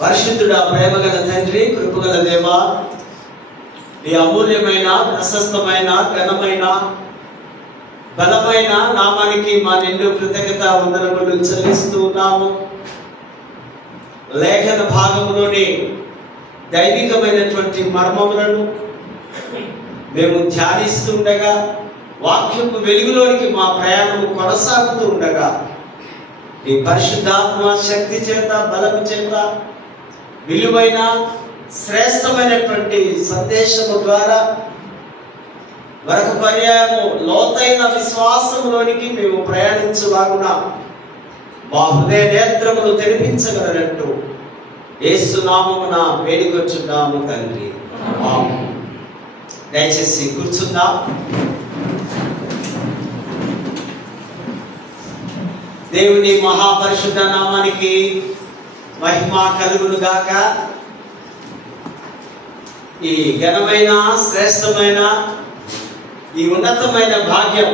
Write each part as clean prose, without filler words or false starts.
పరిశుద్ధుడా, ప్రేమగల తండ్రి, కృపగల దేవా, నీ అమూల్యమైన, ప్రశస్తమైన, ఘనమైన, బలమైన నామానికి మా నిండు కృతజ్ఞత వందనములు చెల్లిస్తూ ఉన్నాము. లేఖన భాగంలోని దైవికమైనటువంటి మర్మములను మేము ధ్యానిస్తుండగా, వాక్యపు వెలుగులోనికి మా ప్రయాణము కొనసాగుతూ ఉండగా, నీ పరిశుద్ధాత్మ శక్తి చేత, బలము చేత, విలువైన శ్రేష్టమైనటువంటి సందేశము ద్వారా మరొక పర్యాయము లోతైన విశ్వాసంలోనికి మేము ప్రయాణించులాగున మా హృదయ నేత్రములు తెరిపించగలనట్టు యేసు నామమున వేడుకొచ్చున్నాము తండ్రి. ఆమేన్. దయచేసి కూర్చుందాం. దేవుని మహాపరిశుద్ధ నామానికి మహిమ కలుగును గాక. ఈ ఘనమైన, శ్రేష్టమైన, ఈ ఉన్నతమైన భాగ్యం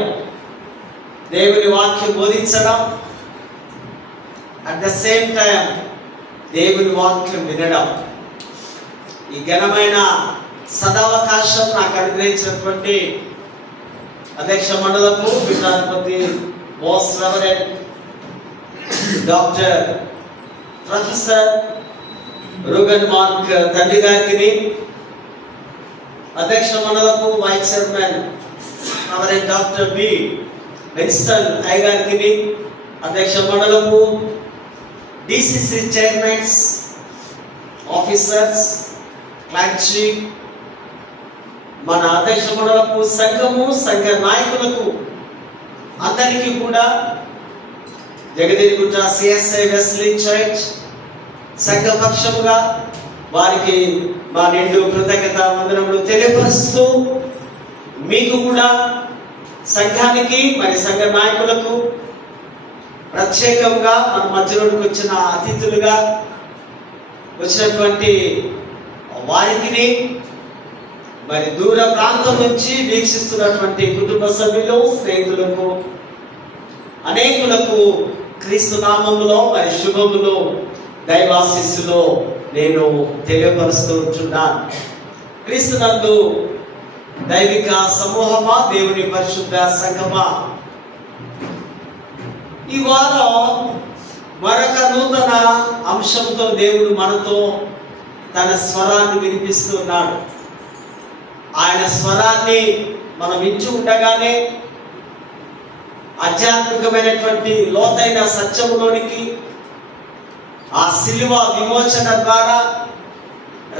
దేవుని వాక్యం బోధించడం, అట్ ద సేమ్ టైం దేవుని వాక్యం వినడం, ఈ ఘనమైన సదావకాశం నాకు అనుగ్రహించినటువంటి అధ్యక్ష మండలకు, పీఠాధిపతి most reverend doctor professor Reuben Mark తండ్రి గారికి, అధ్యక్ష మండలకు vice chairman reverend doctor B Winston I గారికి, అధ్యక్ష మండలకు డిసిసి చైర్మన్స్, ఆఫీసర్స్, క్లర్జీ, మన అధ్యక్ష మండలకు, సంఘము, సంఘ నాయకులకు అందరికీ కూడా జగదేగుట్ట సిఎస్ఐ వెస్లీ చర్చ్ సంఘపక్షముగా వారికి మా నిండు కృతజ్ఞత వందనములు తెలియపరుస్తూ, మీకు కూడా సంఘానికి, మరి సంఘ నాయకులకు, ప్రత్యేకంగా మన మధ్యలోకి వచ్చిన అతిథులుగా వచ్చినటువంటి వారికి, మరి దూర ప్రాంతం నుంచి వీక్షిస్తున్నటువంటి కుటుంబ సభ్యులు, స్నేహితులకు, అనేకులకు క్రీస్తు నామములో మరి శుభములు, దైవాశీస్సులో నేను తెలియపరుస్తూ ఉంటున్నాను. క్రీస్తునందు దైవిక సమూహమా, దేవుని పరిశుద్ధ సంఘమా, ఈ వారం మరొక నూతన అంశంతో దేవుడు మనతో తన స్వరాన్ని వినిపిస్తున్నాడు. ఆయన స్వరాన్ని మనం వింటూ ఉండగానే ఆధ్యాత్మికమైనటువంటి లోతైన సత్యములోనికి, ఆ శిలువ విమోచన ద్వారా,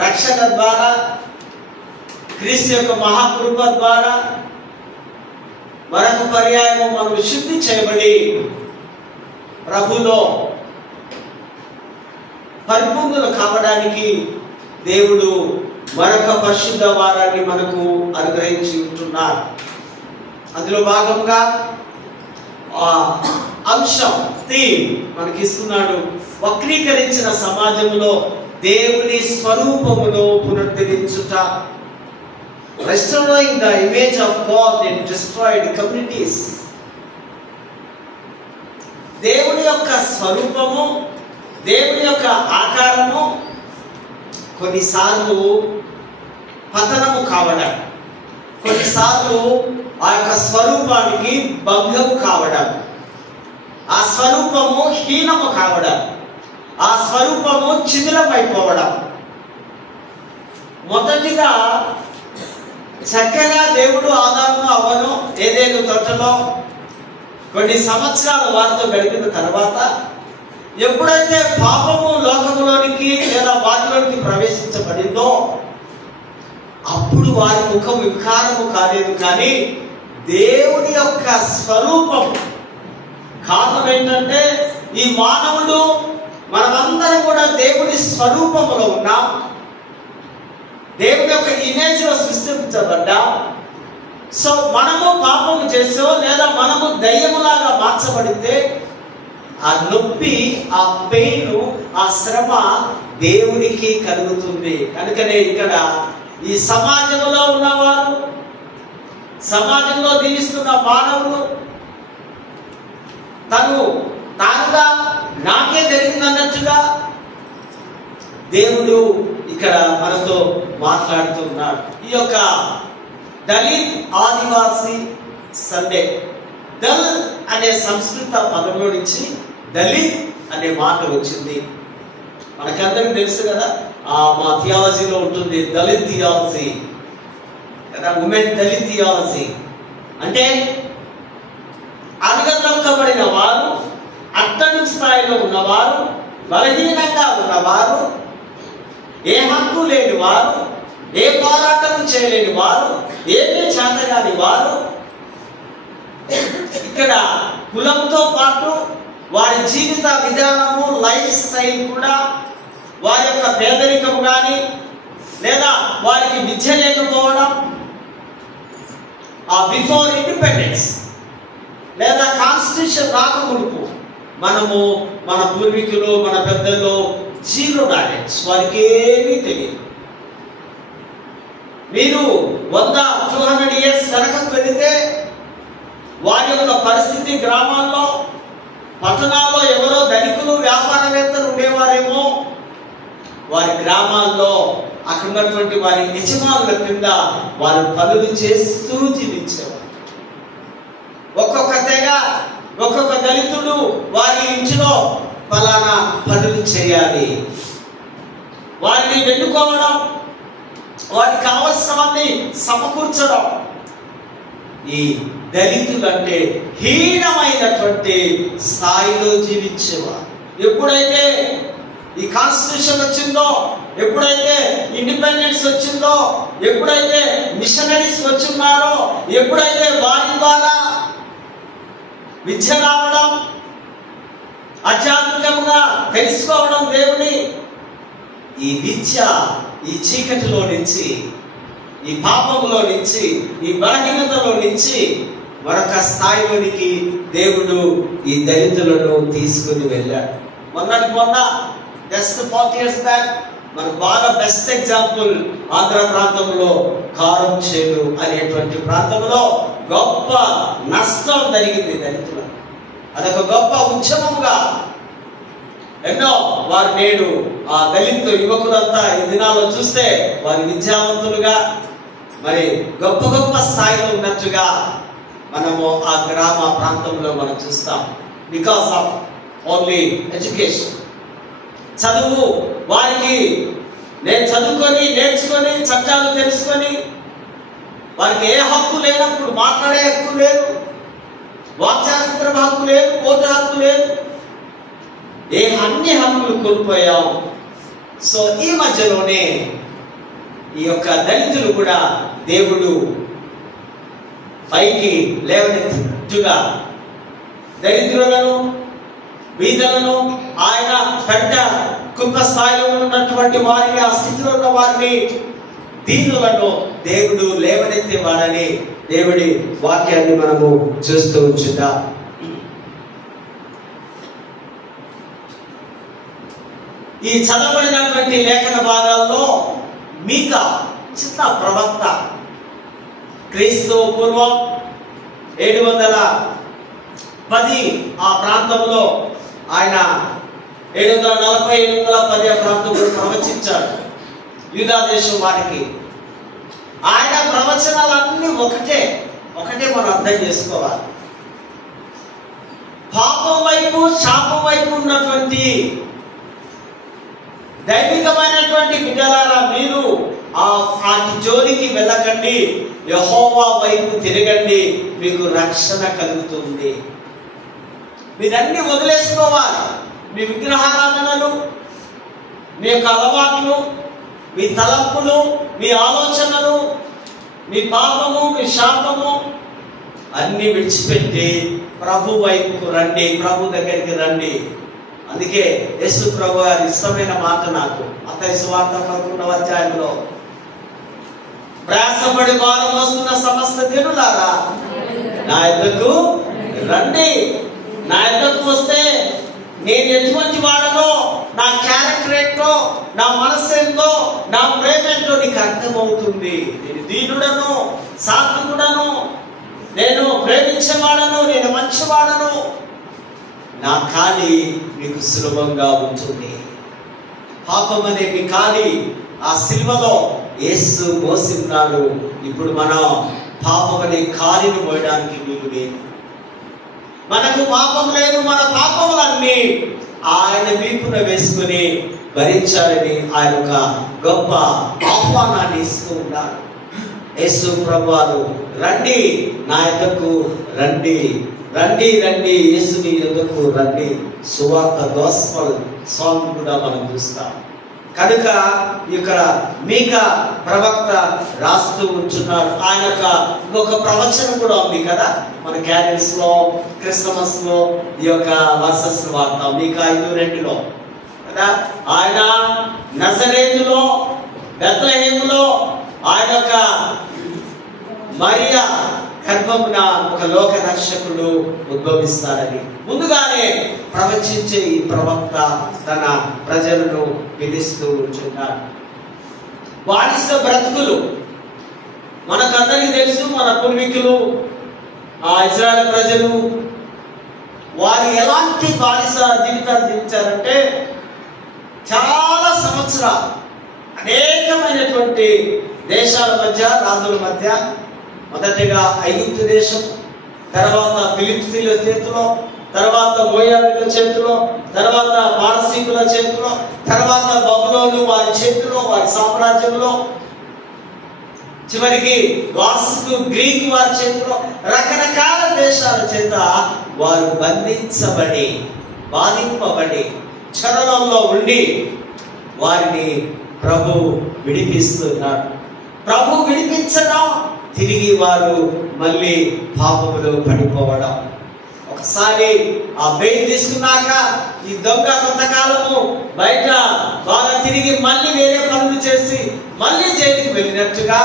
రక్షణ ద్వారా, క్రీస్తు యొక్క మహాకృప ద్వారా మరొక పర్యాయము మనం శుద్ధి చేయబడి ప్రభులో పరిపూర్ణులు కావడానికి దేవుడు మరొక పరిశుద్ధ వారాన్ని మనకు అనుగ్రహించి ఉంటున్నారు. అందులో భాగంగా ఆ అంశం థీమ్ మనకి ఇస్తున్నాడు. వక్రీకరించిన సమాజంలో దేవుని స్వరూపమును పునరుద్ధరించుట, restoring the image of God in destroyed communities. దేవుని యొక్క స్వరూపము, దేవుని యొక్క ఆకారము కొన్నిసార్లు పతనము కావడం, కొన్నిసార్లు ఆ యొక్క స్వరూపానికి భంగము కావడం, ఆ స్వరూపము హీనము కావడం, ఆ స్వరూపము శిథిలమైపోవడం. మొదటిగా చక్కగా దేవుడు ఆదాము అవ్వను ఏదేను తోటలో కొన్ని సంవత్సరాల వారితో గడిపిన తర్వాత, ఎప్పుడైతే పాపము లోకములోనికి లేదా వారిలోనికి ప్రవేశించబడిందో అప్పుడు వారి ముఖం వికారము కాలేదు. కానీ దేవుని యొక్క స్వరూపం, కారణం ఏంటంటే ఈ మానవుడు, మనమందరం కూడా దేవుని స్వరూపములో ఉన్నాం, దేవుని యొక్క ఇమేజ్ లో సృష్టించబడ్డాం. సో మనము పాపము చేసో లేదా మనము దయ్యములాగా మార్చబడితే ఆ నొప్పి, ఆ పెయిన్, ఆ శ్రమ దేవునికి కలుగుతుంది. కనుకనే ఇక్కడ ఈ సమాజంలో ఉన్నవారు, సమాజంలో జీవిస్తున్న మానవులు తను తానుగా నాకే జరిగిందన్నట్టుగా దేవుడు ఇక్కడ మనతో మాట్లాడుతున్నాడు. ఈ యొక్క దళిత్ ఆదివాసి సండే, దల్ అనే సంస్కృత పదంలో నుంచి దళిత్ అనే మాట వచ్చింది. మనకందరికి తెలుసు కదా, మా థియాలజీలో ఉంటుంది దళిత్ థియాలజీ కదా, ఉమెన్ దళిత్ థియాలజీ. అంటే అణగదొక్కబడిన వారు, అట్టడుగు స్థాయిలో ఉన్నవారు, బలహీనంగా ఉన్నవారు, ఏ హక్కు లేని వారు, ఏ పోరాటం చేయలేని వారు, ఏమీ చేతగాని వారు, ఇక్కడ కులంతో పాటు వారి జీవిత విధానము, లైఫ్ స్టైల్ కూడా, వారి యొక్క పేదరికం కానీ లేదా వారికి విద్య లేకపోవడం, బిఫోర్ ఇండిపెండెన్స్ లేదా కాన్స్టిట్యూషన్ రాకమునుపు మనము మన పూర్వీకులు, మన పెద్దలు జీరో నాలెడ్జ్, వారికి ఏమీ తెలియదు. మీరు 100-200 ఇయర్స్ వెనకకు వెళితే వారి యొక్క పరిస్థితి, గ్రామాల్లో పట్టణాల్లో ఎవరో ధనికులు వ్యాపారవేత్తలు ఉండేవారేమో, వారి గ్రామాల్లో అక్కడ ఉన్నటువంటి వారి యజమానుల కింద వారు పనులు చేస్తూ జీవించేవారు. ఒక్కొక్క తెగ, ఒక్కొక్క దళితుడు వారి ఇంటిలో ఫలానా పనులు చేయాలి, వారిని వెన్నుకోవడం, వారికి కావలసినవన్నీ సమకూర్చడం. ఈ దళితులు అంటే హీనమైనటువంటి స్థాయిలో జీవించేవారు. ఎప్పుడైతే ఈ కాన్స్టిట్యూషన్ వచ్చిందో, ఎప్పుడైతే ఇండిపెండెన్స్ వచ్చిందో, ఎప్పుడైతే మిషనరీస్ వచ్చున్నారో, ఎప్పుడైతే వారి ద్వారా విద్య రావడం, ఆధ్యాత్మికంగా తెలుసుకోవడం దేవుని, ఈ విద్య ఈ చీకటిలో నుంచి, ఈ పాపంలో నుంచి, ఈ బలహీనతలో నుంచి మరొక స్థాయిలోనికి దేవుడు ఈ దళితులను తీసుకుని వెళ్ళాడు. మొన్న జస్ట్ 40 years బ్యాక్ మనకు బాగా బెస్ట్ ఎగ్జాంపుల్ ఆంధ్ర ప్రాంతంలో కారంచేడు అనేటువంటి ప్రాంతంలో గొప్ప నష్టం జరిగింది దళితులు. అదొక గొప్ప ఉద్యమంగా ఎన్నో వారు నేడు ఆ దళిత యువకులంతా ఈ దినాల్లో చూస్తే వారి విద్యావంతులుగా, మరి గొప్ప గొప్ప స్థాయిలో ఉన్నట్టుగా మనము ఆ గ్రామ ప్రాంతంలో మనం చూస్తాం. బికాస్ ఆఫ్ ఓన్లీ ఎడ్యుకేషన్, చదువు. వారికి నేను చదువుకొని నేర్చుకొని చట్టాలు తెలుసుకొని వారికి ఏ హక్కు లేనప్పుడు, మాట్లాడే హక్కు లేదు, వాక్చాతుర్య హక్కు లేదు, ఓటు హక్కు లేదు, అన్ని హక్కులు కోల్పోయాం. సో ఈ మధ్యలోనే ఈ యొక్క దళితులు కూడా దేవుడు పైకి లేవనెత్తుగా దరిద్రులను, బీదలను, ఆయన పెద్ద కుప్ప స్థాయిలో ఉన్నటువంటి వారిని, ఆ స్థితిలో ఉన్న వారిని, దీనులను దేవుడు లేవనెత్తేవాడని దేవుడి వాక్యాన్ని మనము చూస్తూ ఉంచుదాం. ఈ చదవబడినటువంటి లేఖన భాగాల్లో మీకా చిన్న ప్రవక్త క్రీస్తు పూర్వం 710 ఆ ప్రాంతంలో ఆయన 740-710 ఆ ప్రాంతంలో ప్రవచించాడు యూదా దేశం వారికి. ఆయన ప్రవచనాలన్నీ ఒకటే మనం అర్థం చేసుకోవాలి. పాపం వైపు, శాపం వైపు ఉన్నటువంటి దైవికమైనటువంటి బిడ్డలారా, మీరు వాటి జోలికి వెళ్ళకండి, యెహోవా వైపు తిరగండి, మీకు రక్షణ కలుగుతుంది. మీరన్నీ వదిలేసుకోవాలి. మీ విగ్రహారాధనలు, మీ యొక్క అలవాట్లు, మీ తలంపులు, మీ ఆలోచనలు, మీ పాపము, మీ శాపము అన్ని విడిచిపెట్టి ప్రభు వైపుకు రండి, ప్రభు దగ్గరికి రండి. అందుకే యేసు ప్రభు గారి ఇష్టమైన మాట నాకు మత్తయి సువార్త 11వ అధ్యాయంలో, ప్రయాసపడి భారం మోస్తున్న సమస్త జనులారా నా యొద్దకు రండి. నా యొద్దకు వస్తే నేను ఎటువంటి వాడనో, నా క్యారెక్టర్ ఏంటో, నా మనస్సు ఏంటో, నా ప్రేమ ఏంటో నీకు అర్థమవుతుంది. నేను దీనుడను, సాత్వికుడను, నేను ప్రేమించేవాడను, నేను మంచివాడను, నా ఖాళీ మీకు సులభంగా ఉంటుంది. పాపం అనే వికారి ఆ సిలువలో యేసు మోసి ఉన్నాడు. ఇప్పుడు మనం పాపం అనే కాలిని మోయడానికి వీలు లేదు. మనకు పాపం లేదు. మన పాపములన్నీ ఆయన వీపున వేసుకుని భరించాలని ఆయన ఒక గొప్ప ఆహ్వానాన్ని ఇస్తూ ఉన్నారు. యేసు ప్రభువారు రండి నా యొద్దకు రండి, రండి రండి యేసుని యొద్దకు రండి. సువార్త గాస్పెల్ సాంగ్ కూడా మనం చూస్తాం. కనుక ఇక్కడ మీకా ప్రవక్త రాస్తూ ఉంటున్నాడు. ఆయన ఇంకొక ప్రవచనం కూడా ఉంది కదా, మన క్యారెల్స్ లో క్రిస్మస్ లో ఈ యొక్క వర్సెస్ వాడతాం. మీకా 5:2 కదా, ఆయన నజరేతులో బెత్లెహేములో ఆయన యొక్క మరియా గర్భమున ఒక లోక రక్షకుడు ఉద్భవిస్తాడని ముందుగానే ప్రవచించే ఈ ప్రవక్త తన ప్రజలను పిలుస్తూ ఉంటున్నాడు. బానిస బ్రతుకులు మనకందరికీ తెలుసు. మన పూర్వీకులు ఆ ఇశ్రాయేలు ప్రజలు వారు ఎలాంటి బానిస జీవితాలు జీవించారంటే చాలా సంవత్సరాలు అనేకమైనటువంటి దేశాల మధ్య, రాజుల మధ్య, మొదటిగా ఐగుప్తు దేశం, తర్వాత ఫిలిస్తీన్ల చేతిలో, తర్వాత మోయాబీల చేతిలో, తర్వాత పారసీకుల చేతిలో, తర్వాత బబులోను వారి చేతిలో, వారి సామ్రాజ్యంలో, చివరికి వాస్తు గ్రీకు వారి చేతిలో, రకరకాల దేశాల చేత వారు బంధించబడి బాధింపబడి చెరలలో ఉండి వారిని ప్రభు విడిపిస్తున్నాడు. ప్రభు విడిపించడం, తిరిగి వారు మళ్ళీ పాపములో పడిపోవడం. ఒకసారి ఆ బెయిల్ తీసుకున్నాక ఈ దొంగ కొంతకాలము బయట బాగా తిరిగి మళ్ళీ వేరే పనులు చేసి మళ్ళీ జైలుకి వెళ్ళినట్టుగా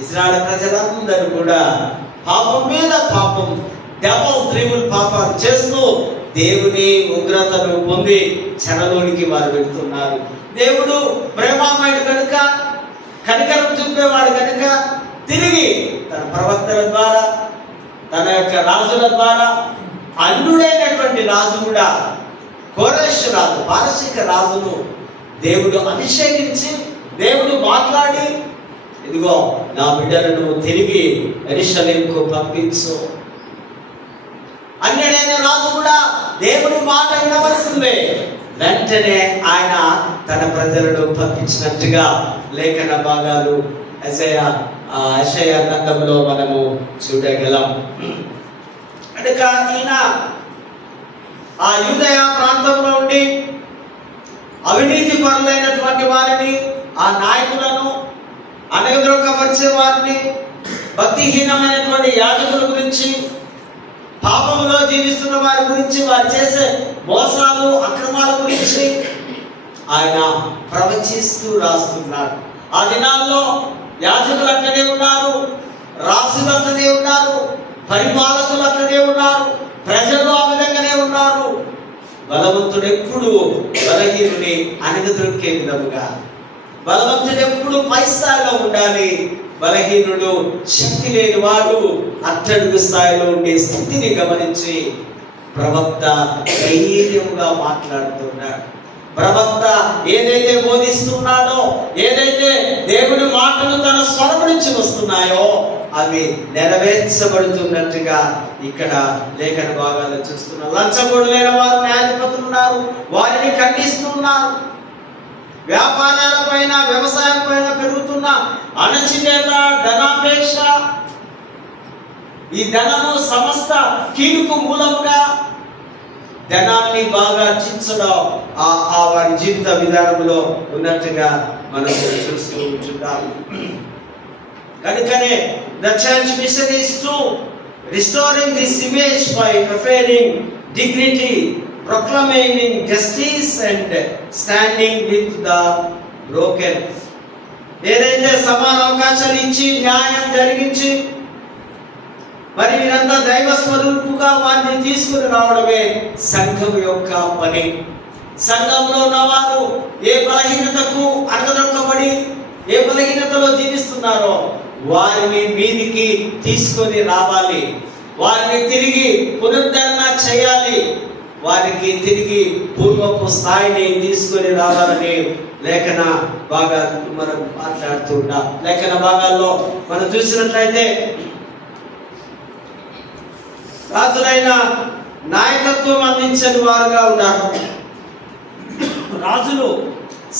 ఇశ్రాయేలు ప్రజలందరూ కూడా పాపం మీద పాపం, డబల్ త్రిబుల్ పాపాలు చేస్తూ దేవుని ఉగ్రతను పొంది చెరలోనికి వారు వెళ్తున్నారు. దేవుడు ప్రేమామయుడు కనుక, కనికరం చూపేవాడు కనుక తిరిగి తన ప్రవక్తల ద్వారా, తన యొక్క రాజుల ద్వారా, అన్యుడైనటువంటి రాజు కూడా కోరెషు రాజు, పారసీక రాజును దేవుడు అభిషేకించి, దేవుడు మాట్లాడి, ఇదిగో నా బిడ్డలను తిరిగి యెరూషలేముకు పంపించు. అన్యుడైన రాజు కూడా దేవుడి మాట వినవలసిందే. వెంటనే ఆయన తన ప్రజలను పంపించినట్టుగా లేఖన భాగాలు యెషయా గ్రంథంలో మనము చూడగలం. కనుక ఈయన ఆ యూదయ ప్రాంతంలో ఉండి అవినీతి పరులైనటువంటి వారిని, ఆ నాయకులను, అనగదొక్కపరిచే వారిని, భక్తిహీనమైనటువంటి యాజకుల గురించి, పాపములో జీవిస్తున్న వారి గురించి, వారు చేసే మోసాలు, అక్రమాల గురించి ఆయన ప్రవచిస్తూ రాస్తున్నాడు. ఆ దినాల్లో యాజకులు అక్కడే ఉన్నారు, రాసులు అక్కడే ఉన్నారు, పరిపాలకులు అక్కడే ఉన్నారు, ప్రజలు ఆ విధంగానే ఉన్నారు. బలవంతుడు ఎప్పుడు బలహీనుని అణగదొక్కే విధముగా, బలవంతుడు ఎప్పుడు పై స్థాయిలో ఉండాలి, బలహీనుడు, శక్తి లేని వాడు అట్టడుగు స్థాయిలో ఉండే స్థితిని గమనించి ప్రవక్త ధైర్యముగా మాట్లాడుతున్నాడు. ప్రవక్త ఏదైతే బోధిస్తున్నాడో, ఏదైతే దేవుడి మాటలు తన స్వరం నుంచి వస్తున్నాయో అవి నెరవేర్చబడుతున్నట్టుగా ఇక్కడ లేఖన భాగాలు చూస్తున్నాం. లంచగొడులైన వారు న్యాయాధిపతులు ఉన్నారు, వారిని ఖండిస్తున్నారు. వ్యాపారాల పైన, వ్యవసాయం పైన పెరుగుతున్న అణచివేత, ధనాపేక్ష, ఈ ధనము సమస్త కీడుకు మూలముగా ధనాన్ని బాగా చించడం ఆ వారి జీవిత విధానంలో ఉన్నట్టుగా మనం చూస్తూ ఉంటున్నాం. కనుకనే the church mission is to restoring this image by preferring dignity, proclaiming justice and standing with the broken. ఏదైతే సమాన అవకాశాలు ఇచ్చి న్యాయం జరిగించి మరి వీరంతా దైవ స్వరూపుగా వారిని తీసుకుని రావడమే సంఘం యొక్క పని. సంఘంలో ఉన్నవారు ఏ బలహీనతకు అణగదొక్కబడి ఏ బలహీనతలో జీవిస్తున్నారో వారిని మీదికి తీసుకొని రావాలి, వారిని తిరిగి పునరుద్ధరణ చేయాలి. వారికి తిరిగి పూర్వపు స్థాయిని తీసుకొని రావాలని లేఖన భాగాలు మనం మాట్లాడుతూ ఉంటాం. లేఖన భాగాల్లో మనం చూసినట్లయితే రాజులైన నాయకత్వం అందించని వారుగా ఉన్నారు. రాజులు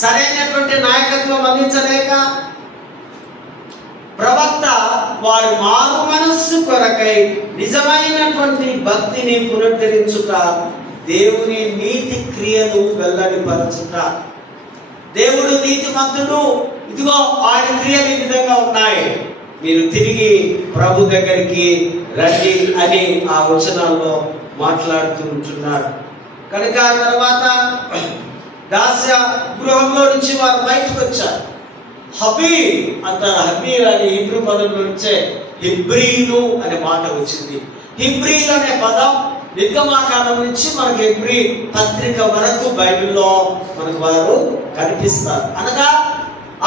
సరైనటువంటి నాయకత్వం అందించలేక ప్రవక్త వారు మారు మనస్సు కొరకై నిజమైనటువంటి భక్తిని పునరుద్ధరించుట, దేవుని నీతి క్రియలు వెల్లడిపరచుట. దేవుడు నీతిమంతుడు, ఇదిగో ఆయన క్రియలు ఈ విధంగా ఉన్నాయి, మీరు తిరిగి ప్రభు దగ్గరికి రండి అని ఆ వచనాల్లో మాట్లాడుతూ ఉంటున్నాడు. కనుక తర్వాత దాస్య గృహంలో నుంచి వారు బయటకు వచ్చారు. హబీ అంటారు. హబీ అనే హీబ్రూ పదం నుంచే హిబ్రీలు అనే మాట వచ్చింది. హిబ్రీలు అనే పదం నిర్గమాకాండం నుంచి మనకు హెబ్రీ పత్రిక వరకు బైబిల్లో మనకు వారు కనిపిస్తారు. అనగా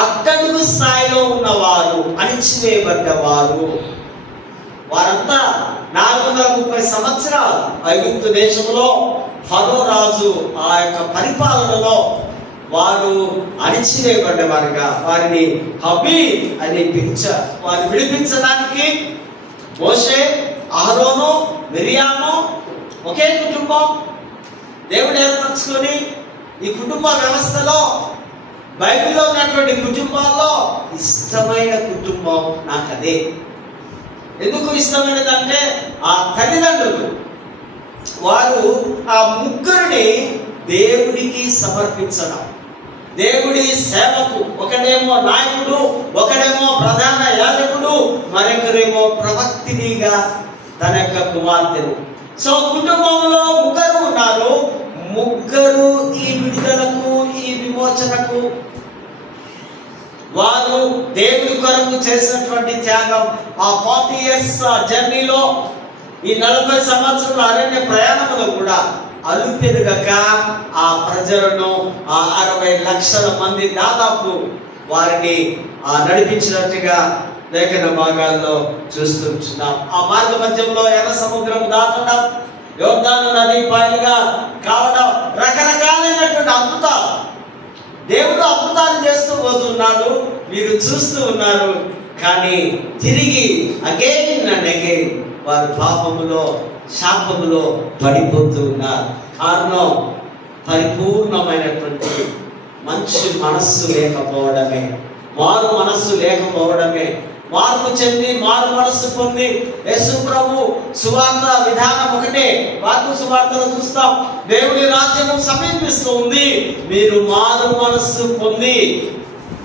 అట్టడుగు స్థాయిలో ఉన్నవారు, అణిచివేయబడ్డవారు. వారంతా 430 సంవత్సరాలు ఐగుప్తు దేశంలో ఫరో రాజు ఆ యొక్క పరిపాలనలో వారు అణిచివేయబడ్డవారుగా వారిని హబీ అని పిలిచారు. వారిని విడిపించడానికి మోషే, అహరోను, మిరియాము ఒకే కుటుంబం దేవుడు ఏర్పరచుకొని ఈ కుటుంబ వ్యవస్థలో బైబిల్లో ఉన్నటువంటి కుటుంబాల్లో ఇష్టమైన కుటుంబం నాకు అదే. ఎందుకు ఇష్టమైనదంటే ఆ తల్లిదండ్రులు వారు ఆ ముగ్గురిని దేవుడికి సమర్పించడం, దేవుడి సేవకు. ఒకడేమో నాయకుడు, ఒకడేమో ప్రధాన యాజకుడు, మరొకరేమో ప్రవక్తినిగా తన యొక్క కుమార్తెను. సో కుటుంబంలో ముగ్గురు ఉన్నారు. ముగ్గురు ఈ విడుదలకు, ఈ విమోచనకు వారు దేవుడి కొరకు చేసినటువంటి త్యాగం. ఆ 40 years జర్నీలో, ఈ 40 సంవత్సరాల అరణ్య ప్రయాణంలో కూడా అలుపెరుగక ఆ ప్రజలను, ఆ 60 లక్షల మంది దాదాపు వారిని నడిపించినట్టుగా లేఖన భాగాల్లో చూస్తుంటున్నాం. ఆ మార్గ మధ్యంలో ఎర్ర సముద్రం దాటడం, యోర్దాను నది పాయలుగా కావడం, రకరకాలైనటువంటి అద్భుతాలు దేవుడు అద్భుతాలు చేస్తూ పోతున్నాడు, మీరు చూస్తూ ఉన్నారు. కానీ తిరిగి అగైన్ అండ్ అగైన్ వారు పాపములో, శాపములో పడిపోతూ ఉన్నారు. కారణం పరిపూర్ణమైనటువంటి మంచి మనస్సు లేకపోవడమే, మారు మనస్సు లేకపోవడమే. మార్పు చెంది మారు మనస్సు పొంది యేసు ప్రభు సువార్త విధానం ఒకటే. మార్పు సువార్తలో చూస్తాం, దేవుడి రాజ్యము సమీపిస్తూ ఉంది, మీరు మారు మనస్సు పొంది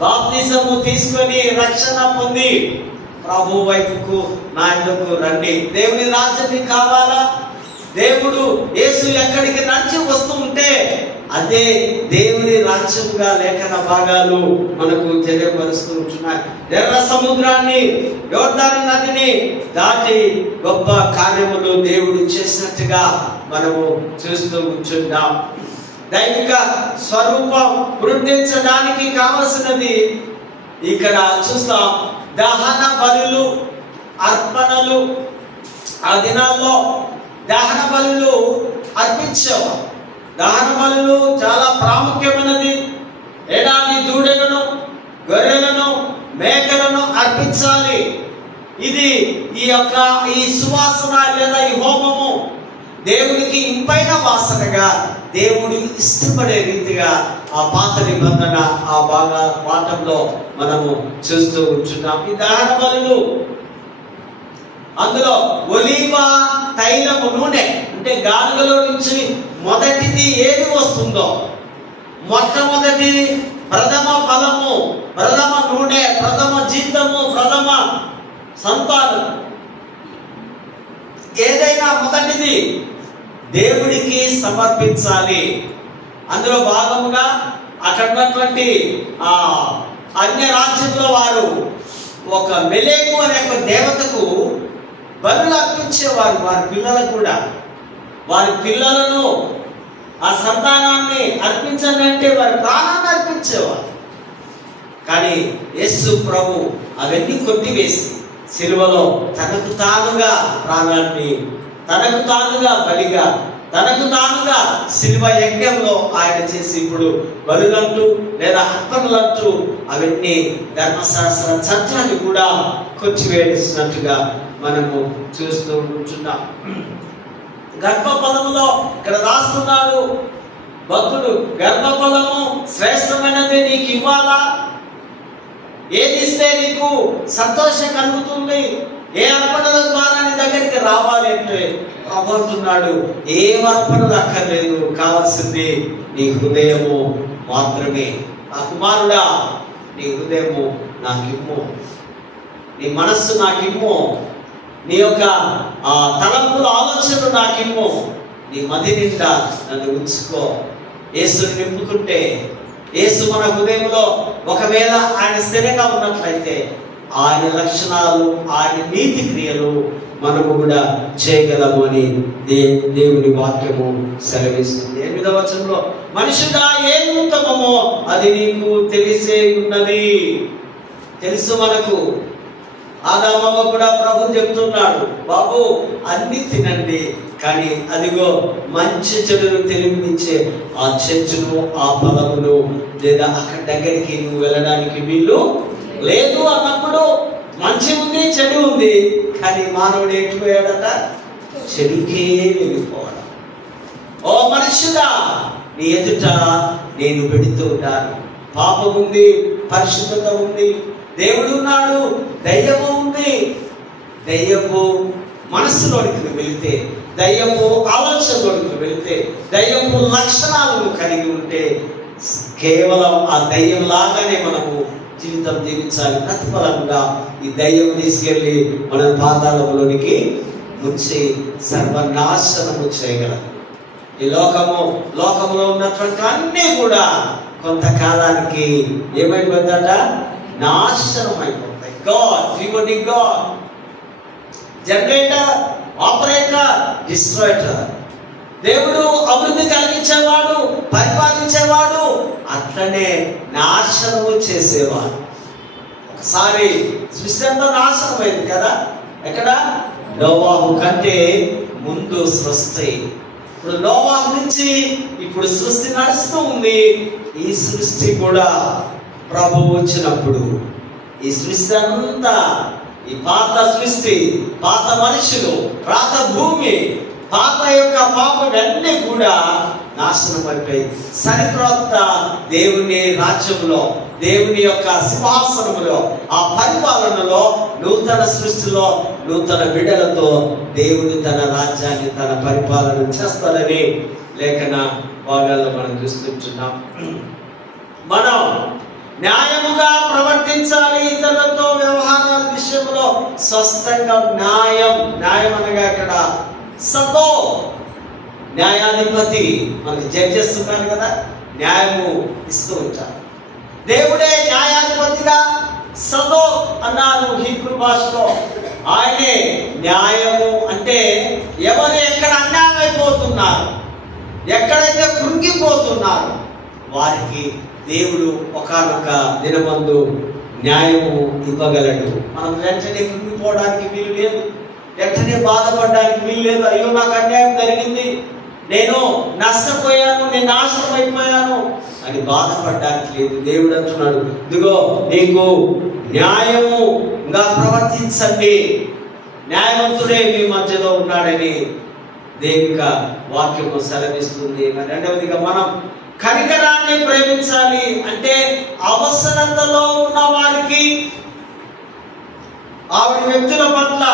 బాప్తిజము తీసుకొని రక్షణ పొంది ప్రభు వైపుకు, నా యొద్దకు రండి. దేవుని రాజ్యం మీకు కావాలా? దేవుడు యేసు ఎక్కడికి నడిచి వస్తూ ఉంటే అదే దేవుని రాజ్యంగా లేఖన భాగాలు మనకు తెలియపరుస్తూ ఉంటున్నాయి. ఎర్ర సముద్రాన్ని, యోర్దాను నదిని దాటి గొప్ప కార్యములు దేవుడు చేసినట్టుగా మనము చూస్తూ ఉంటున్నాం. దైవిక స్వరూపం వృద్ధించడానికి కావలసినది ఇక్కడ చూస్తాం. దహన బలులు, అర్పణలు. ఆ దినాల్లో దహన బలులు అర్పించేవారు. దహన బలులు చాలా ప్రాముఖ్యమైనది. ఏడాది దూడలను, గొర్రెలను, మేకలను అర్పించాలి. ఇది ఈ సువాసన లేదా ఈ హోమము దేవునికి ఇంపైన వాసనగా, దేవుడు ఇష్టపడే రీతిగా ఆ పాత నిబంధన ఆ పాఠంలో మనము చూస్తూ ఉంటున్నాం. ఈ దహన బలులు, అందులో ఒలీవ తైలము నూనె, అంటే గానుగలో నుంచి మొదటిది ఏది వస్తుందో, మొట్టమొదటి ప్రథమ ఫలము, ప్రథమ నూనె, ప్రథమ జీతము, ప్రథమ సంతానం, ఏదైనా మొదటిది దేవుడికి సమర్పించాలి. అందులో భాగముగా అక్కడ ఉన్నటువంటి అన్య రాజ్యంలో వారు ఒక మెలేకు అనే ఒక దేవతకు బలులు అర్పించేవారు. వారి పిల్లలకు కూడా, వారి పిల్లలను, ఆ సంతానాన్ని అర్పించాలంటే వారి ప్రాణాన్ని అర్పించేవారు. కానీ యేసు ప్రభు అవన్నీ కొట్టివేసి సిలువలో తనకు తానుగా ప్రాణాన్ని, తనకు తానుగా బలిగా తనకు తానుగా శిలువ యజ్ఞంలో ఆయన చేసి ఇప్పుడు బలులంటూ లేదా అర్పణలంటూ అవన్నీ ధర్మశాస్త్ర చట్టాన్ని కూడా కొచ్చివేసినట్టుగా మనము చూస్తూ ఉంటున్నాం. గర్భఫలములో ఇక్కడ రాస్తున్నాడు భక్తుడు, గర్భఫలము శ్రేష్టమైనది, నీకు ఇవ్వాలా? ఏది ఇస్తే నీకు సంతోషం కలుగుతుంది? ఏ అర్పణల ద్వారా నీ దగ్గరికి రావాలి అంటే అవ్వతున్నాడు, ఏ అర్పణలు అక్కర్లేదు, కావాల్సింది నీ హృదయము మాత్రమే. నా కుమారుడా, నీ హృదయము నాకిమ్ము, నీ మనస్సు నాకిమ్ము, నీ యొక్క తలంపుల ఆలోచనలు నాకిమ్ము, నీ మది నిండా నన్ను ఉంచుకో. యేసుని నింపుకుంటే, యేసు మన హృదయంలో ఒకవేళ ఆయన స్థిరంగా ఉన్నట్లయితే ఆయన లక్షణాలు, ఆయన నీతి క్రియలు మనము కూడా చేయగలము అని దేవుని వాక్యము సెలవిస్తుంది. 8వ వచనంలో, మనుషుడా ఏది ఉత్తమమో అది నీకు తెలిసే ఉన్నది. తెలుసు మనకు. ఆదామవ్వ కూడా ప్రభు చెప్తున్నాడు, బాబు అన్ని తినండి, కానీ అదిగో మంచి చెడును తెలియనిచ్చే ఆ చెట్టును, ఆ ఫలమును లేదా అక్కడి దగ్గరికి నువ్వు వెళ్ళడానికి వీలు లేదు అన్నప్పుడు మంచి ఉంది, చెడు ఉంది. కానీ మానవుడు ఎట్టిపోయాడట? చెడుకే వెళ్ళిపోవడం. ఓ మనుషుడా, నీ ఎదుట నేను పెడుతూ ఉంటాను. పాపం ఉంది, పరిశుద్ధత ఉంది, దేవుడు ఉన్నాడు, దయ్యము ఉంది. దయ్యపు మనస్సులోనికి వెళితే, దయ్యపు ఆలోచనలోనికి వెళితే, దయ్యపు లక్షణాలను కలిగి ఉంటే కేవలం ఆ దయ్యం లాగానే మనము జీవితం జీవించాలి. ప్రతిఫలంగా ఈ దయ్యం తీసుకెళ్ళి మన పాతాళంలోనికి ముంచి సర్వనాశనము చేయగలదు. ఈ లోకములో ఉన్నటువంటి అన్నీ కూడా కొంతకాలానికి ఏమైపోతుందట? నాశనం అయిపోతాయి. God, God, generator, operator, destroyer. దేవుడు అభివృద్ధి కలిగించేవాడు, పరిపాలించేవాడు, అట్లనే నాశనము చేసేవాడు. ఒకసారి సృష్టి అంతా నాశనం అయింది కదా. ఎక్కడ? నోవాహు కంటే ముందు సృష్టి. ఇప్పుడు నోవాహు నుంచి ఇప్పుడు సృష్టి నడుస్తూ ఉంది. ఈ సృష్టి కూడా ప్రభువు వచ్చినప్పుడు ఈ సృష్టి అంతా, ఈ పాత సృష్టి, పాత మనుషులు, పాత భూమి, పాత యొక్క పాపం అన్నీ కూడా నాశనం అయిపోయి సరికొత్త దేవుని రాజ్యంలో, దేవుని యొక్క సింహాసనములో, ఆ పరిపాలనలో, నూతన సృష్టిలో, నూతన బిడ్డలతో దేవుడు తన రాజ్యాన్ని, తన పరిపాలన చేస్తాడని లేఖన భాగాల్లో మనం చూస్తుంటున్నాం. మనం న్యాయముగా ప్రవర్తించాలి. ఇతరులతో వ్యవహారాల విషయంలో స్పష్టంగా న్యాయం అనగా ఇక్కడ సతో, న్యాయాధిపతి, మనకి జడ్జెస్ ఉన్నారు కదా, న్యాయము ఇస్తూ ఉంటారు. దేవుడే న్యాయాధిపతిగా సతో అన్నారు హీబ్రూ భాషలో. ఆయనే న్యాయము అంటే ఎవరు ఎక్కడ అన్యాయం అయిపోతున్నారు, ఎక్కడైతే కృంగిపోతున్నారు వారికి దేవుడు ఒకానొక దినమందు న్యాయము ఇవ్వగలడు. మనం వెంటనే కృంగిపోవడానికి వీలు లేదు, వెంటనే బాధపడడానికి వీలు లేదు. అయ్యో నాకు అన్యాయం జరిగింది, నేను నష్టపోయాను, నేను నాశనం అయిపోయాను అని బాధపడడానికి లేదు. దేవుడు అంటున్నాడు, ఇదిగో నీకు న్యాయముగా ప్రవర్తించండి, న్యాయవంతుడే మీ మధ్యలో ఉన్నాడని దేవుక వాక్యము సెలవిస్తుంది. రెండవదిగా మనం కనికరాన్ని ప్రేమించాలి. అంటే అవసరతలో ఉన్న వారికి, ఆవిడ వ్యక్తుల పట్ల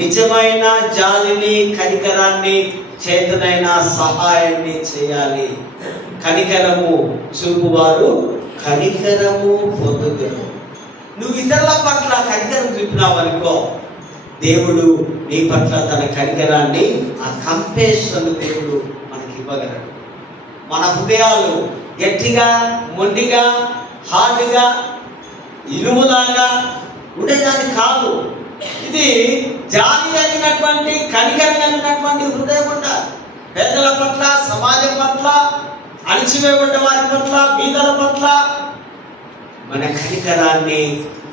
నిజమైన జాలిని, కనికరాన్ని, చేతనైన సహాయాన్ని చేయాలి. కనికరము చూపువారు కనికరము పొందుతారు. నువ్వు ఇతరుల పట్ల కనికరం చూపినావు అనుకో, దేవుడు నీ పట్ల తన కనికరాన్ని, ఆ కంపేషన్ దేవుడు మనకి ఇవ్వగలడు. మన హృదయాలు గట్టిగా, మొండిగా, హార్డ్గా, ఇనుములాగా ఉండేదాన్ని కాదు. ఇది జాలి కలిగినటువంటి, కనికరం కలిగినటువంటి హృదయం ఉండాలి. పేదల పట్ల, సమాజం పట్ల, అణిచివేయబడ్డ వారి పట్ల, బీదల పట్ల మన కనికరాన్ని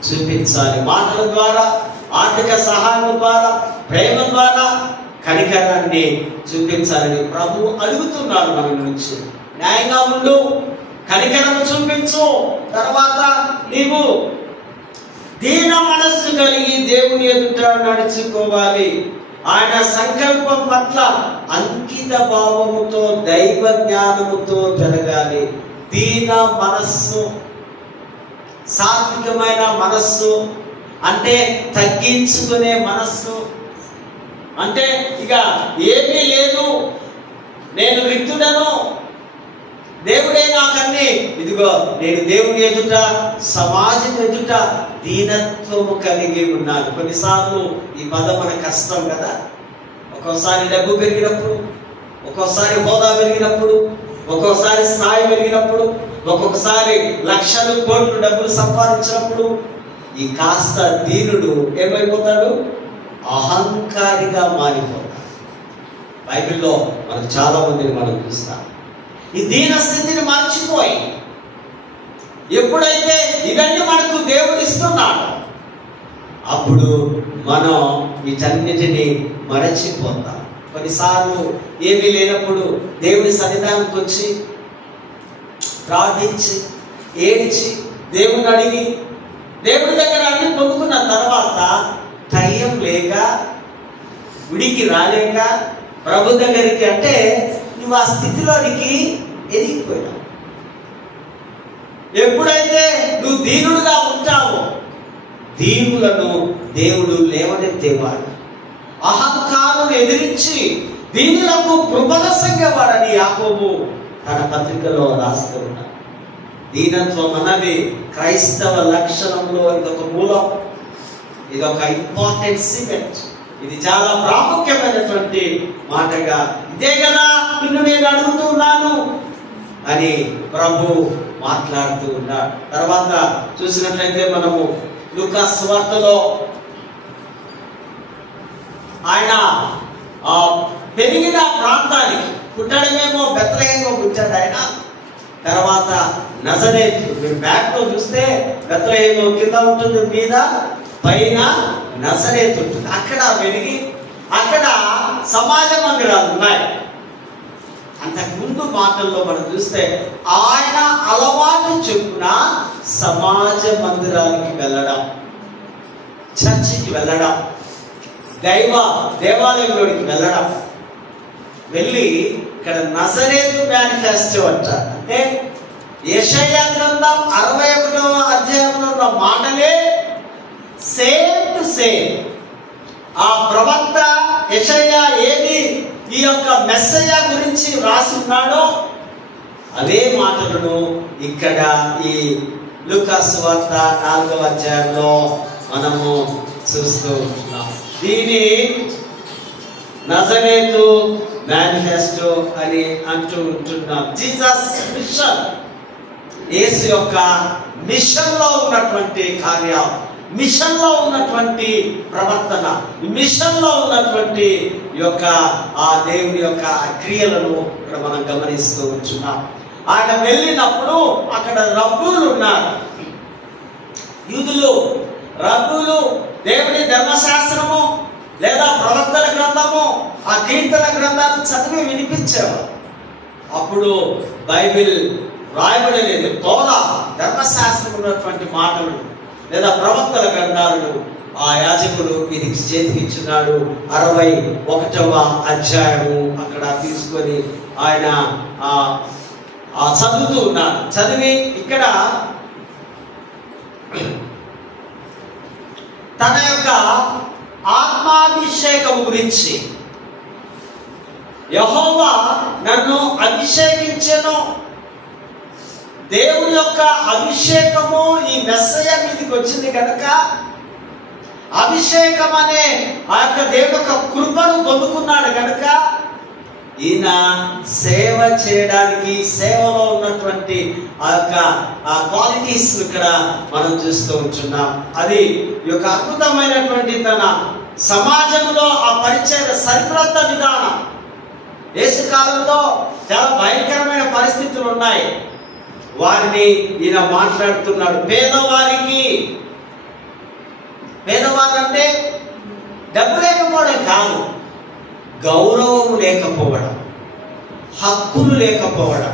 చూపించాలి. మాటల ద్వారా, ఆర్థిక సహాయం ద్వారా, ప్రేమ ద్వారా, కనికరాన్ని చూపించాలని ప్రభు అడుగుతున్నాడు మన నుంచి. న్యాయంగా ఉండు, కనికరము చూపించు. తర్వాత నీవు దీన మనస్సు కలిగి దేవుని ఎదుట నడుచుకోవాలి. ఆయన సంకల్పం పట్ల అంకిత భావముతో దైవ జ్ఞానముతో జరగాలి. దీన మనస్సు, సాత్వికమైన మనస్సు అంటే తగ్గించుకునే మనస్సు. అంటే ఇక ఏమీ లేదు, నేను రిక్తుడను, దేవుడే నాకన్నీ, ఇదిగో నేను దేవుని ఎదుట సమాజం ఎదుట దీనత్వము కలిగి ఉన్నాను. కొన్నిసార్లు ఈ పదం మన కష్టం కదా. ఒక్కోసారి డబ్బు పెరిగినప్పుడు, ఒక్కోసారి హోదా పెరిగినప్పుడు, ఒక్కోసారి స్థాయి పెరిగినప్పుడు, ఒక్కొక్కసారి లక్షలు కోట్లు డబ్బులు సంపాదించినప్పుడు ఈ కాస్త దీనుడు ఏమైపోతాడు? అహంకారిగా మారిపోతాడు. బైబిల్లో మనం చాలా మందిని మనం చూస్తాం ఈ దీన స్థితిని మర్చిపోయి, ఎప్పుడైతే ఇవన్నీ మనకు దేవుడు ఇస్తున్నాడు అప్పుడు మనం వీటన్నిటిని మరచిపోతాం. కొన్నిసార్లు ఏమీ లేనప్పుడు దేవుడి సన్నిధానానికి వచ్చి ప్రార్థించి ఏడ్చి దేవుని అడిగి దేవుడి దగ్గర అన్ని పొందుకున్న తర్వాత టైం లేక, గుడికి రాలేక ప్రభు దగ్గరికి అంటే నువ్వు ఆ స్థితిలోనికి ఎదిగిపోయావు. ఎప్పుడైతే నువ్వు దీనుడుగా ఉంటావో దీనులను దేవుడు లేవనెత్తేవాడు. అహంకారును ఎదిరించి దీనులకు కృపణసంగవాడని యాకోబు తన పత్రికలో రాస్తూ ఉన్నాడు. దీనత్వం అన్నది క్రైస్తవ లక్షణంలో ఇదొక మూలం, ఇదొక ఇంపార్టెంట్ సిమెంట్. ఇది చాలా ప్రాముఖ్యమైనటువంటి మాటగా, ఇదే కదా నిన్ను నేను అడుగుతున్నాను అని ప్రభు మాట్లాడుతూ ఉన్నాడు. తర్వాత చూసినట్లయితే మనము లూకా సువార్తలో ఆయన పెరిగిన ప్రాంతానికి, పుట్టడమేమో బెత్లెహేములో పుట్టాడు ఆయన. తర్వాత నజరేతు, మీరు బ్యాక్ లో చూస్తే బెత్లెహేము కింద ఉంటుంది, మీద పైన నజరేతు ఉంటుంది. అక్కడ పెరిగి అక్కడ సమాజ మందిరాలు ఉన్నాయి. అంతకుముందు మాటల్లో మనం చూస్తే ఆయన అలవాటు చొప్పున సమాజ మందిరానికి వెళ్ళడం, చర్చికి వెళ్ళడం, దేవాలయంలోకి వెళ్ళడం, వెళ్ళి ఇక్కడ నజరేతు మేనిఫెస్టో అంటారు. అంటే యెషయా గ్రంథం 61వ అధ్యాయంలో ఉన్న మాటలే సేమ్ టు సేమ్. ఆ ప్రవక్త యెషయా ఏది ఈ యొక్క మెస్సయ్య గురించి రాసి ఉన్నాడో అదే మాటలను ఇక్కడ ఈ లూకా సువార్త 4వ అధ్యాయంలో మనము చూస్తూ ఉంటున్నాం. దీని నజరేతు మేనిఫెస్టో అని అంటూ ఉంటున్నాం. జీసస్ మిషన్, యేసు యొక్క మిషన్ లో ఉన్నటువంటి కార్యాలు, మిషన్ లో ఉన్నటువంటి ప్రవర్తన, మిషన్ లో ఉన్నటువంటి యొక్క ఆ దేవుని యొక్క క్రియలను ఇక్కడ మనం గమనిస్తూ ఉంటున్నాం. ఆయన వెళ్ళినప్పుడు అక్కడ రబ్బులు ఉన్నారు, యూదులు. రబ్బులు దేవుని ధర్మశాస్త్రము లేదా ప్రవక్తల గ్రంథము, ఆ కీర్తన గ్రంథాలు చదివి వినిపించేవారు. అప్పుడు బైబిల్ రాయబడలేదు. తోరా ధర్మశాస్త్రం ఉన్నటువంటి మాటలు లేదా ప్రవక్తల గ్రంథాలను ఆ యాజకుడు వీరికి చేతికిచ్చున్నాడు. 61వ అధ్యాయము అక్కడ తీసుకొని ఆయన చదువుతూ ఉన్నారు. చదివి ఇక్కడ తన యొక్క ఆత్మాభిషేకం గురించి, యెహోవా నన్ను అభిషేకించెను, దేవుని యొక్క అభిషేకము ఈ మెస్సయ్య మీదకి వచ్చింది కనుక అభిషేకం అనే ఆ యొక్క దేవుని యొక్క కృపను పొందుకున్నాడు కనుక ఈయన సేవ చేయడానికి, సేవలో ఉన్నటువంటి ఆ యొక్క క్వాలిటీస్ ఇక్కడ మనం చూస్తూ ఉంటున్నాం. అది ఈ యొక్క అద్భుతమైనటువంటి తన సమాజంలో ఆ పరిచయ సరికొత్త విధానం. యేసు కాలంలో చాలా భయంకరమైన పరిస్థితులు ఉన్నాయి, వారిని ఈయన మాట్లాడుతున్నాడు. పేదవారికి, పేదవారు అంటే డబ్బు లేకపోవడం కాదు, గౌరవం లేకపోవడం, హక్కులు లేకపోవడం,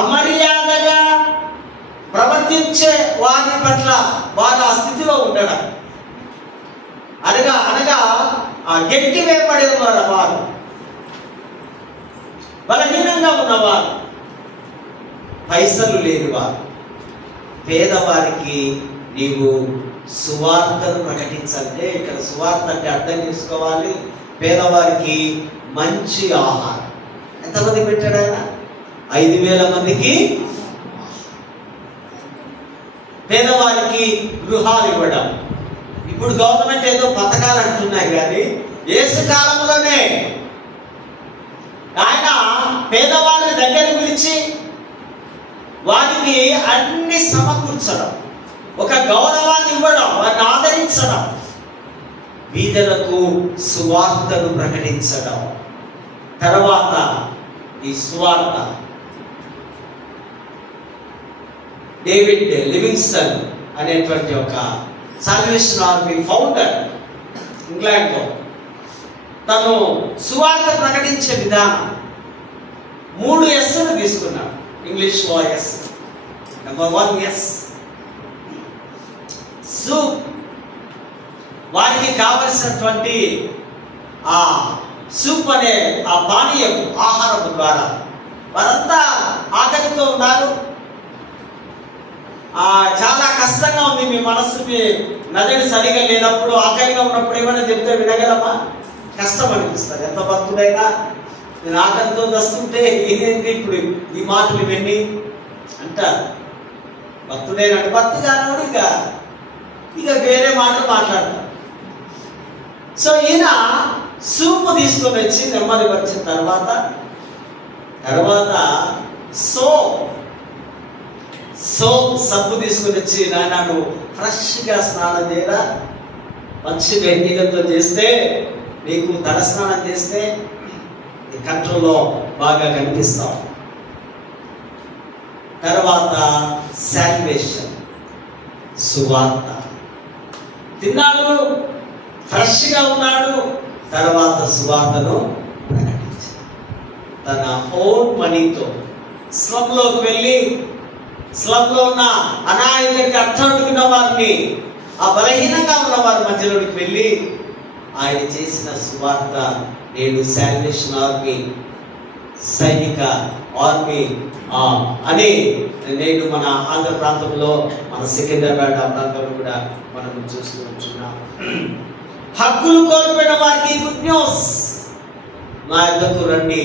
అమర్యాదగా ప్రవర్తించే వారి పట్ల వారు ఆ స్థితిలో ఉండడం, అనగా గట్టి వేయబడిన వారు, బలహీనంగా ఉన్నవారు, పైసలు లేనివారు, పేదవారికి నీవు సువార్తను ప్రకటించాలంటే, ఇక్కడ సువార్త అంటే అర్థం చేసుకోవాలి, పేదవారికి మంచి ఆహారం. ఎంతమంది పెట్టాడు ఆయన? 5,000 మందికి. పేదవారికి గృహాలు ఇవ్వడం. ఇప్పుడు గవర్నమెంట్ ఏదో పథకాలు అంటున్నాయి, కానీ యేసు కాలంలోనే ఆయన పేదవాళ్ళని దగ్గర పిలిచి వారికి అన్ని సమకూర్చడం, ఒక గౌరవాన్ని ఇవ్వడం, వారిని ఆదరించడం, బీదలకు సువార్తను ప్రకటించడం. తర్వాత ఈ సువార్త డేవిడ్ లివింగ్స్టన్ అనేటువంటి ఒక సాల్వేషన్ ఆర్మీ ఫౌండర్ ఇంగ్లాండ్లో, తను సువార్త ప్రకటించే విధానం 3 ఎస్ను తీసుకున్నాడు. ఇంగ్లీష్లో ఎస్. Number 1 yes, soup. వారికి కావలసినటువంటి ఆ సూప్ అనే ఆ పానీయం, ఆహారం ద్వారా వారంతా ఆకలితో ఉన్నారు. చాలా కష్టంగా ఉంది, మీ మనస్సు, మీ నదిని సరిగా లేనప్పుడు, ఆకలిగా ఉన్నప్పుడు ఏమైనా చెప్తే వినగలమా? కష్టం అనిపిస్తుంది. ఎంత భక్తుడైనా నేను ఆకలితో వస్తుంటే ఇదేంటి ఇప్పుడు ఈ మాటలు ఇవన్నీ అంటారు. భక్తుడైనట్టు భక్తి కానివాడు ఇక వేరే మాటలు మాట్లాడతారు. సో ఈయన సూపు తీసుకొని వచ్చి నెమ్మది వచ్చిన తర్వాత సబ్బు తీసుకొని వచ్చి, నాయన నువ్వు ఫ్రెష్గా స్నానం చేయరా, మంచి వెన్నీళ్ళతో చేస్తే, నీకు తలస్నానం చేస్తే నీ కంట్రోల్లో బాగా కనిపిస్తావు. తర్వాత సాల్వేషన్, సువార్త. తిన్నాడు, ఫ్రెష్గా ఉన్నాడు. తర్వాత సువార్తను ప్రకటించాడు. తన ఓన్ మనీతో స్లమ్లోకి వెళ్ళి, స్లమ్లో ఉన్న అనాథులకి, అట్టడుగున్న వారిని, ఆ బలహీనంగా ఉన్న వారి మధ్యలోకి వెళ్ళి ఆయన చేసిన సువార్త నేడు సాల్వేషన్ ఆర్మీ, సైనిక ఆర్మీ అని నేడు మన ఆంధ్ర ప్రాంతంలో, మన సికింద్రాబాద్ ఆ ప్రాంతంలో కూడా మనం చూస్తూ ఉంటున్నాం. హక్కులు కోల్పోయిన వారికి గుడ్ న్యూస్, నా యొద్దకు రండి,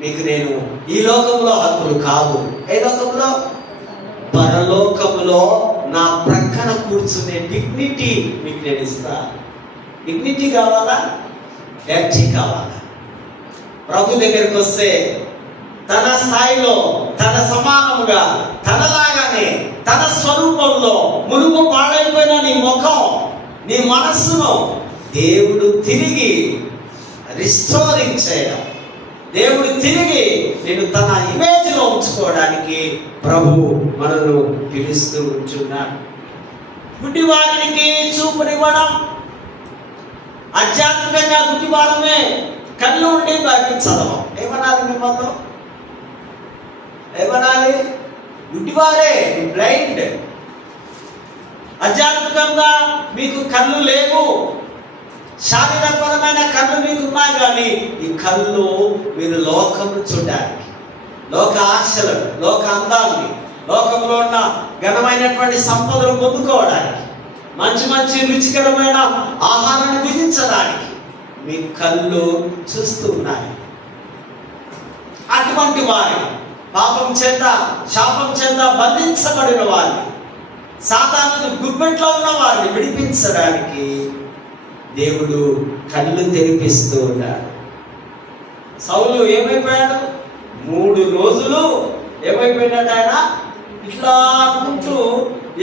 మీకు నేను ఈ లోకంలో హక్కులు కాదు, ఏ లోకంలో? పరలోకములో నా ప్రక్కన కూర్చునే డిగ్నిటీ మీకు నేను ఇస్తా. డిగ్నిటీ కావాలా? ఎర్జీ కావాలా? ప్రభు దగ్గరికి వస్తే తన స్థాయిలో, తన సమానముగా, తనలాగానే, తన స్వరూపంలో మునుగు పాడైపోయిన నీ ముఖం, నీ మనస్సును దేవుడు తిరిగి రిస్టోరింగ్ చేయడం, దేవుడు తిరిగి నేను తన ఇమేజ్లో ఉంచుకోవడానికి ప్రభు మనను పిలుస్తూ ఉంటున్నాడు. గుడ్డివారికి చూపునివ్వడం, ఆధ్యాత్మికంగా గుడ్డివారమే, కళ్ళు ఉండి బైబిల్ చదవం. ఏమనాలి మిమ్మల్ని? ఏమనాలి? గుడ్డివారే, బ్లైండ్. ఆధ్యాత్మికంగా మీకు కళ్ళు లేవు, శారీరపరమైన కళ్ళు మీకు ఉన్నాయి, కానీ ఈ కళ్ళు మీరు లోకము చూడడానికి, లోక ఆశలను, లోక అందాన్ని, లోకంలో ఉన్న ఘనమైనటువంటి సంపదలు పొందుకోవడానికి, మంచి మంచి రుచికరమైన ఆహారాన్ని భుజించడానికి మీ కళ్ళు చూస్తూ ఉన్నాయి. అటువంటి వారిని, పాపం చేత, శాపం చేత బంధించబడిన వారిని, సాతాను గుప్పెట్లో ఉన్న వారిని విడిపించడానికి దేవుడు కళ్ళు తెరిపిస్తూ ఉన్నాడు. సౌలు ఏమైపోయాడు? 3 రోజులు ఏమైపోయినాడు? ఆయన ఇట్లా అనుకుంటూ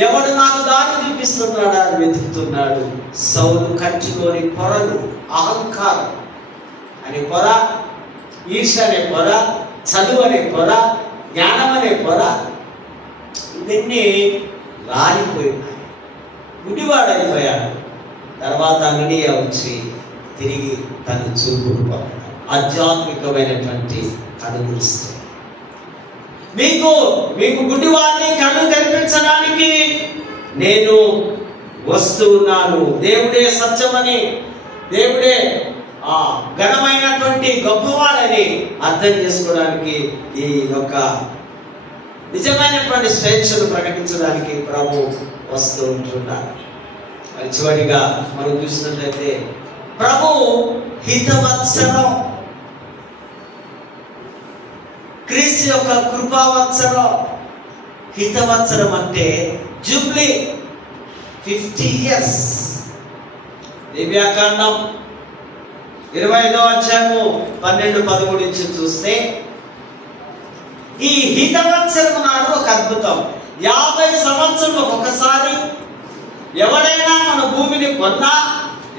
ఎవడు నాకు దారి చూపిస్తున్నాడా అని వెతుకుతున్నాడు. సౌలు కంటిలోని పొరలు, అహంకారం అనే పొర, ఈర్ష అనే పొర, చదువు అనే పొర, జ్ఞానం అనే పొర, ఇవన్నీ రాలిపోయినాయి. గుడివాడైపోయాడు. తర్వాత అంగడియా వచ్చి తిరిగి తన చూపును ఆధ్యాత్మికమైనటువంటి కనుగురిస్తే మీకు గుడ్డివారిని కళ్ళు తెరిపించడానికి నేను వస్తూ ఉన్నాను. దేవుడే సత్యమని, దేవుడే ఘనమైనటువంటి గొప్పవాడని అర్థం చేసుకోవడానికి, ఈ యొక్క నిజమైనటువంటి స్వేచ్ఛను ప్రకటించడానికి ప్రభు వస్తూ ఉంటున్నారు. చివరిగా మనం చూసినట్లయితే ప్రభు హితవత్సరం, క్రీస్తు యొక్క కృపావత్సరం. హితవత్సరం అంటే జూబ్లీ 50 years. దివ్యాకాండం 25వ అధ్యాయము 12-13 నుంచి చూస్తే ఈ హితవత్సరం నాడు ఒక అద్భుతం. 50 సంవత్సరాలకు ఒకసారి ఎవరైనా మన భూమిని కొన్నా,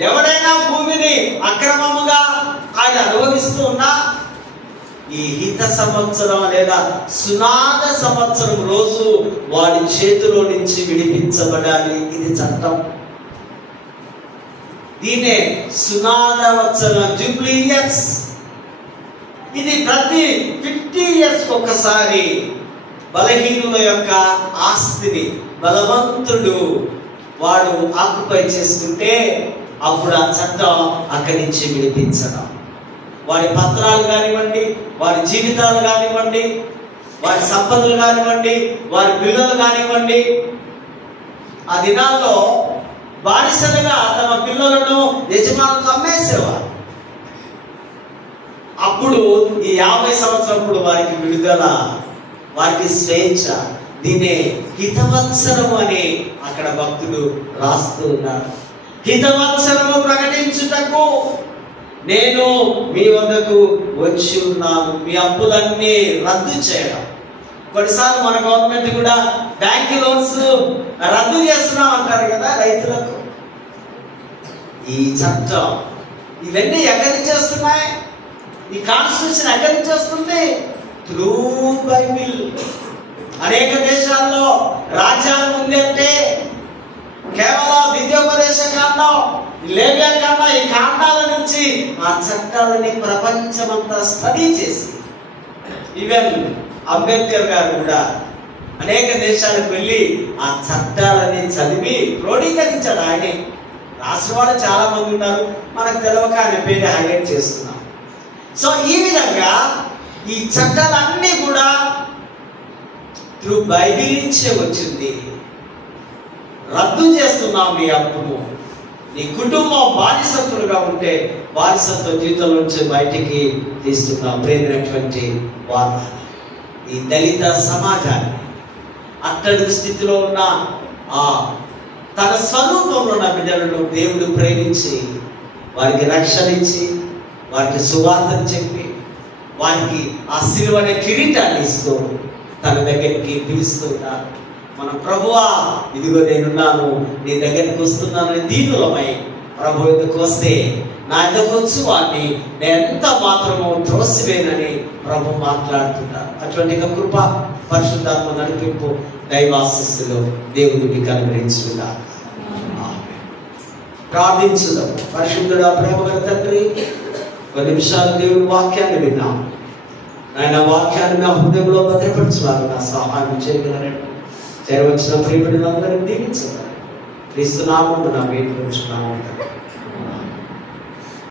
ఎవరైనా భూమిని అక్రమముగా ఆయన అనుభవిస్తూ ఉన్నా, ఈ హిత సంవత్సరం లేదా సునాద సంవత్సరం రోజు వాడి చేతిలో నుంచి విడిపించబడాలి. ఇది చట్టం. దీనే సునాద వత్సరం, జూబ్లీ ఇయర్స్. ఇది ప్రతి 50 years ఒకసారి బలహీనుల యొక్క ఆస్తిని బలవంతుడు వాడు ఆక్యుపై చేసుకుంటే అప్పుడు ఆ చట్టం అక్కడి నుంచి విడిపించడం. వారి పత్రాలు కానివ్వండి, వారి జీవితాలు కానివ్వండి, వారి సంపదలు కానివ్వండి, వారి పిల్లలు కానివ్వండి. ఆ దినాల్లో బానిసలుగా తమ పిల్లలను యజమానులకు అమ్మేసేవారు. అప్పుడు ఈ 50 సంవత్సరప్పుడు వారికి విడుదల, వారికి స్వేచ్ఛ. దీనే హితవత్సరము అని అక్కడ భక్తులు రాస్తూ ఉన్నారు. హితవత్సరము ప్రకటించుటకు నేను మీ వద్దకు వచ్చి ఉన్నాను, మీ అప్పులన్నీ రద్దు చేయడం. కొన్నిసార్లు మన గవర్నమెంట్ కూడా బ్యాంక్ లోన్స్ రద్దు చేస్తున్నాం అంటారు కదా రైతులకు. ఈ చట్టం ఇవన్నీ ఎక్కడి నుంచి వస్తున్నాయి? ఈ కాన్స్టిట్యూషన్ ఎక్కడి నుంచి వస్తుంది? Through Bible. అనేక దేశాల్లో రాజ్యాలు ఉంది అంటే కేవలం ద్వితీయోపదేశ కాండం, లేవ్య కాండం, ఈ కాండాల నుంచి ఆ చట్టాలని ప్రపంచమంతా స్టడీ చేసి, ఈవెన్ అంబేద్కర్ గారు కూడా అనేక దేశాలకు వెళ్ళి ఆ చట్టాలని చదివి క్రోడీకరించాడు. ఆయనే రాసిన వాళ్ళు చాలా మంది ఉన్నారు, మనకు తెలియక ఆయన పేరు హైలైట్ చేస్తున్నాం. సో ఈ విధంగా ఈ చట్టాలన్నీ కూడా త్రూ బైబిల్ నుంచే వచ్చింది. రద్దు చేస్తున్నాం నీ అప్పును. నీ కుటుంబం బానిసత్తులుగా ఉంటే బానిసత్వ జీవితం నుంచి బయటికి తీస్తున్నాం. ప్రేమైనటువంటి వారు ఈ దళిత సమాజాన్ని, అట్టడుగు స్థితిలో ఉన్న తన స్వరూపంలో ఉన్న బిడ్డలను దేవుడు ప్రేమించి వారికి రక్షణ ఇచ్చి, వారికి సువార్తను చెప్పి, వారికి ఆ సిలువ అనే కిరీటాన్ని ఇస్తూ తన దగ్గరికి పిలుస్తూ ఉన్నారు. మన ప్రభువా, ఇదిగో నేనున్నాను, నీ దగ్గరికి వస్తున్నానని దీనులమై ప్రభు ఎదుకు వస్తే నా ఎదుకు వచ్చు వాడిని నేను ఎంత మాత్రమో త్రోసివేనని ప్రభు మాట్లాడుతున్నారు. అటువంటి కృప, పరిశుద్ధాత్మ నడిపింపు, దైవాశిస్సులో దేవుడు మీకు అనుగ్రహించుకున్నారు. ప్రార్థించుదాం. పరిశుద్ధుడా, ప్రేమగల తండ్రి, కొన్ని నిమిషాలు దేవుని వాక్యాన్ని విన్నాం. ఆయన వాక్యాన్ని నా హృదయంలో భద్రపరచున్నారు. నా సహాయం చేయగలరు. చేరవచ్చిన ప్రియబడినందరినీ దీవించగలరు. క్రీస్తు నామమున వేడుకొంచున్నాము.